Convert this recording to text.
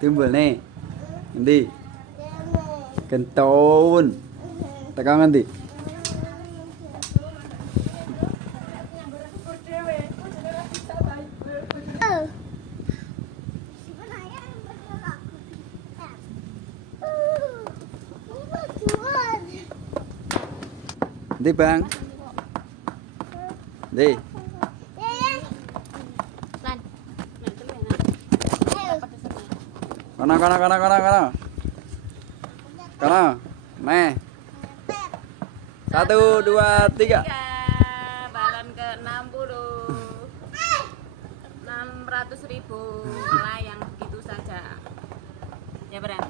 Timbul nih. Nanti. Kentun. Tekan nanti. Nanti bang. Nanti. Kono. Nih. 1, 2, 3. Balon ke 60. 600.000 melayang begitu saja. Ya, Bran.